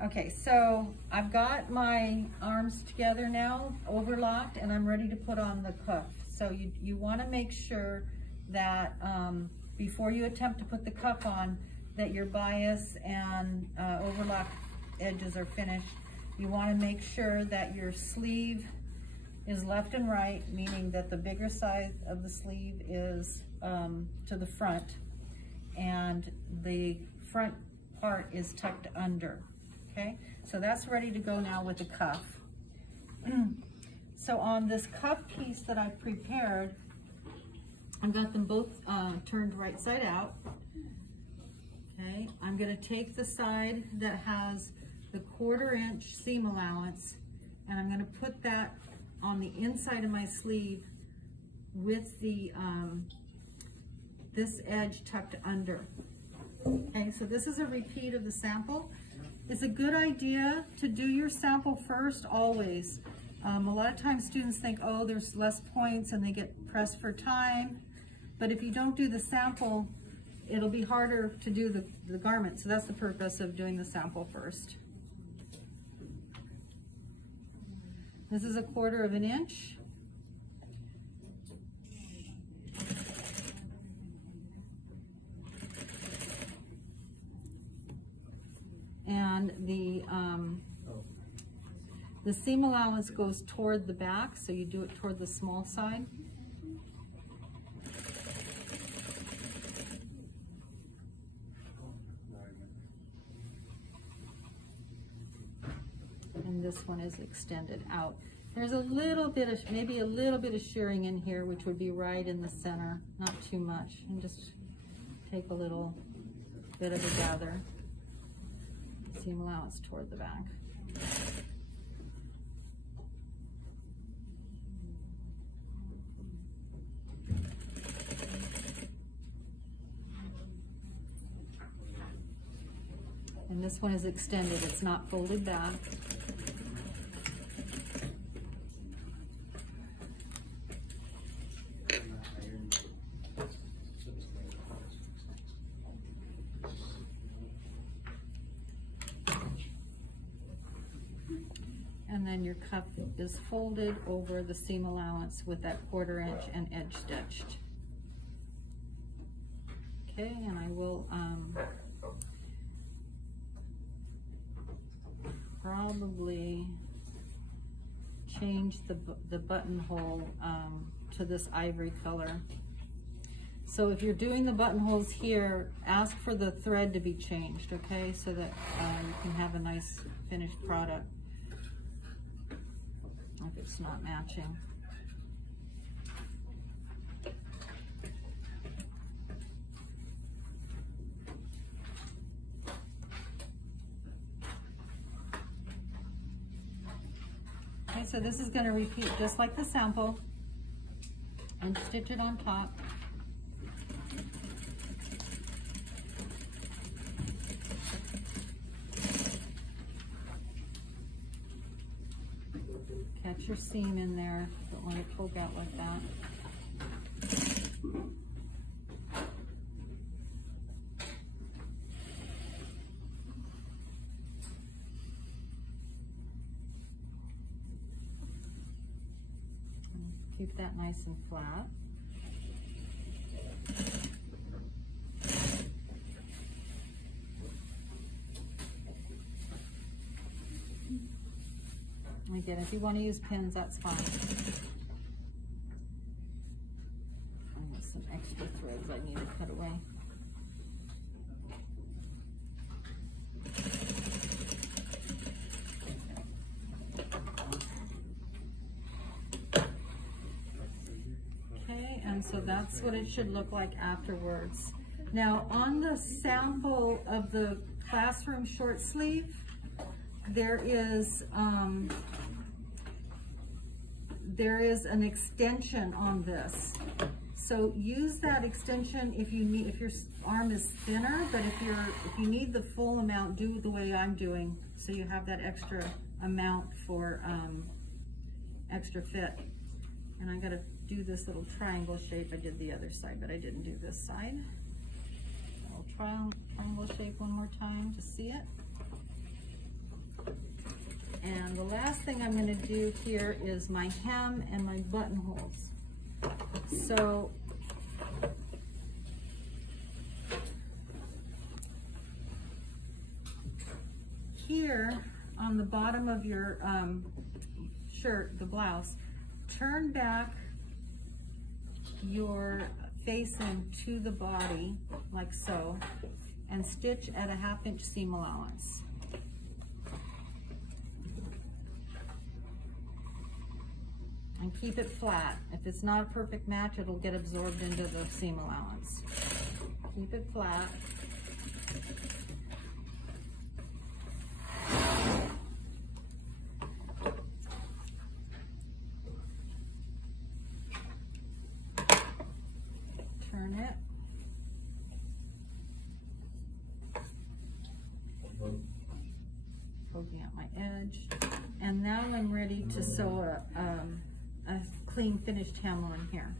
Okay, so I've got my arms together now, overlocked, and I'm ready to put on the cuff. So you want to make sure that before you attempt to put the cuff on, that your bias and overlock edges are finished. You want to make sure that your sleeve is left and right, meaning that the bigger side of the sleeve is to the front, and the front part is tucked under. Okay, so that's ready to go now with the cuff. So on this cuff piece that I prepared, I've got them both turned right side out. Okay, I'm going to take the side that has the 1/4 inch seam allowance, and I'm going to put that on the inside of my sleeve with the this edge tucked under. Okay, so this is a repeat of the sample. It's a good idea to do your sample first, always. A lot of times students think, oh, there's less points, and they get pressed for time. But if you don't do the sample, it'll be harder to do the garment. So that's the purpose of doing the sample first. This is a 1/4 inch. And the seam allowance goes toward the back, so you do it toward the small side. And this one is extended out. There's a little bit of, maybe a little bit of shearing in here, which would be right in the center, not too much. And just take a little bit of a gather. Seam allowance toward the back. And this one is extended, it's not folded back. And then your cuff is folded over the seam allowance with that 1/4 inch and edge stitched. Okay, and I will probably change the buttonhole to this ivory color. So if you're doing the buttonholes here, ask for the thread to be changed, okay, so that you can have a nice finished product if it's not matching. Okay, so this is going to repeat just like the sample, and stitch it on top. Catch your seam in there, don't want to poke out like that. Keep that nice and flat. Again, if you want to use pins, that's fine. I got some extra threads I need to cut away. Okay, and so that's what it should look like afterwards. Now, on the sample of the classroom short sleeve, there is an extension on this. So use that extension if you need, if your arm is thinner, but if you need the full amount, do the way I'm doing, so you have that extra amount for extra fit. And I gotta do this little triangle shape. I did the other side, but I didn't do this side. I'll triangle shape one more time to see it. And the last thing I'm going to do here is my hem and my buttonholes. So here on the bottom of your shirt, the blouse, turn back your facing to the body like so, and stitch at a 1/2 inch seam allowance. And keep it flat. If it's not a perfect match, it'll get absorbed into the seam allowance. Keep it flat. Turn it. Poking out my edge. And now I'm ready to sew a clean finished hem on here.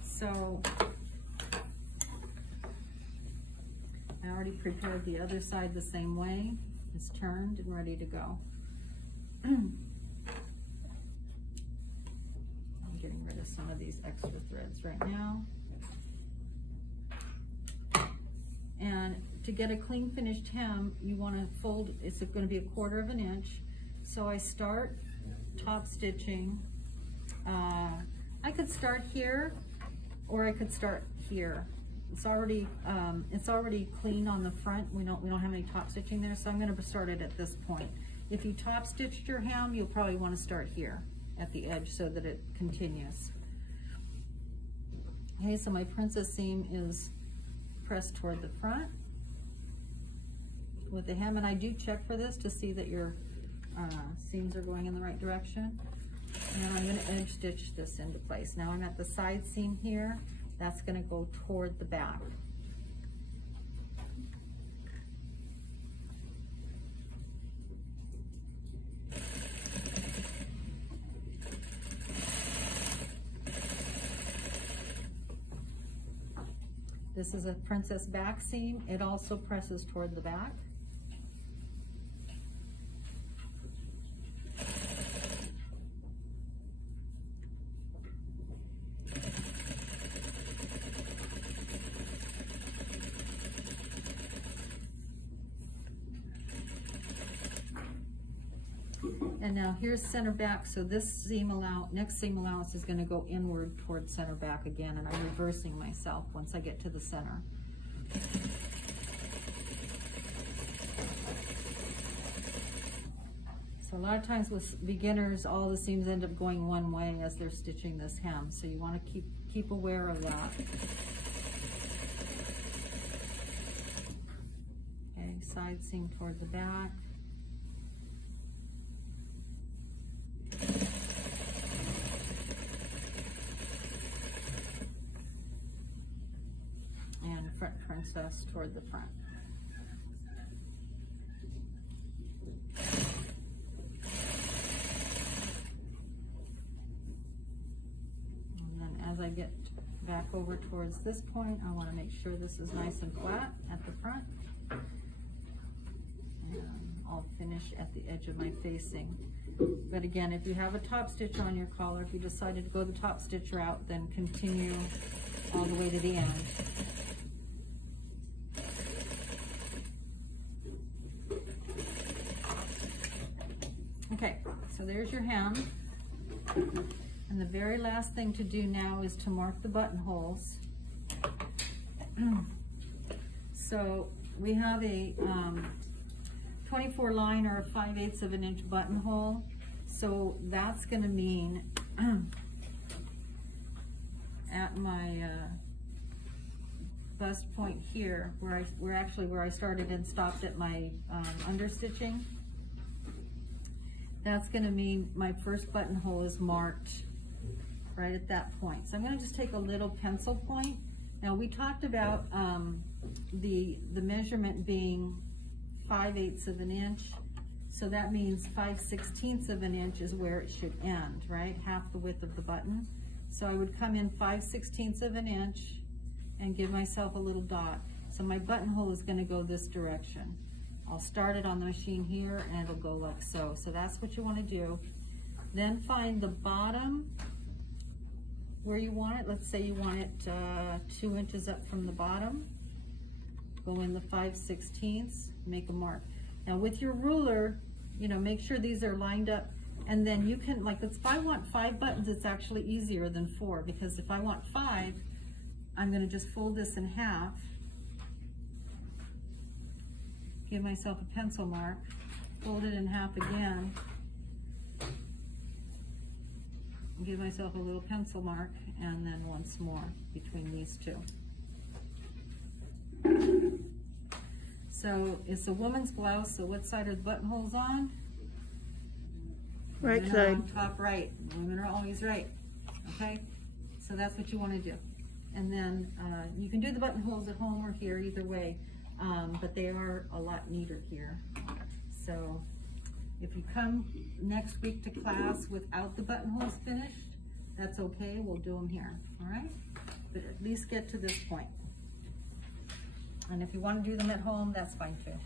So I already prepared the other side the same way. It's turned and ready to go. I'm getting rid of some of these extra threads right now. And to get a clean finished hem, you want to fold, it's going to be 1/4 inch. So I start top stitching. I could start here, or I could start here. It's already clean on the front. We don't have any top stitching there, so I'm going to start it at this point. If you top stitched your hem, you'll probably want to start here at the edge so that it continues. Okay, so my princess seam is pressed toward the front with the hem, and I do check for this to see that your seams are going in the right direction. And I'm going to edge stitch this into place. Now I'm at the side seam here. That's going to go toward the back. This is a princess back seam. It also presses toward the back. And now here's center back, so this next seam allowance is going to go inward towards center back again, and I'm reversing myself once I get to the center. So a lot of times with beginners, all the seams end up going one way as they're stitching this hem, so you want to keep aware of that. Okay, side seam toward the back. Front princess toward the front. And then as I get back over towards this point, I want to make sure this is nice and flat at the front. And I'll finish at the edge of my facing. But again, if you have a top stitch on your collar, if you decided to go the top stitch route, then continue all the way to the end. Okay, so there's your hem. And the very last thing to do now is to mark the buttonholes. So we have a 24 line or a 5/8 of an inch buttonhole. So that's going to mean at my bust point here, where I started and stopped at my understitching. That's going to mean my first buttonhole is marked right at that point. So I'm going to just take a little pencil point. Now we talked about the measurement being 5/8 of an inch. So that means 5/16 of an inch is where it should end, right? Half the width of the button. So I would come in 5/16 of an inch and give myself a little dot. So my buttonhole is going to go this direction. I'll start it on the machine here and it'll go like so. So that's what you want to do. Then find the bottom where you want it. Let's say you want it 2 inches up from the bottom. Go in the 5/16, make a mark. Now with your ruler, you know, make sure these are lined up, and then you can, like, if I want 5 buttons, it's actually easier than 4, because if I want 5, I'm gonna just fold this in half, give myself a pencil mark, fold it in half again, give myself a little pencil mark, and then once more between these two. So it's a woman's blouse, so what side are the buttonholes on? Right Women are side. on top right. Women are always right. Okay? So that's what you want to do. And then you can do the buttonholes at home or here, either way, but they are a lot neater here. So if you come next week to class without the buttonholes finished, that's okay. We'll do them here. All right? But at least get to this point. And if you want to do them at home, that's fine too.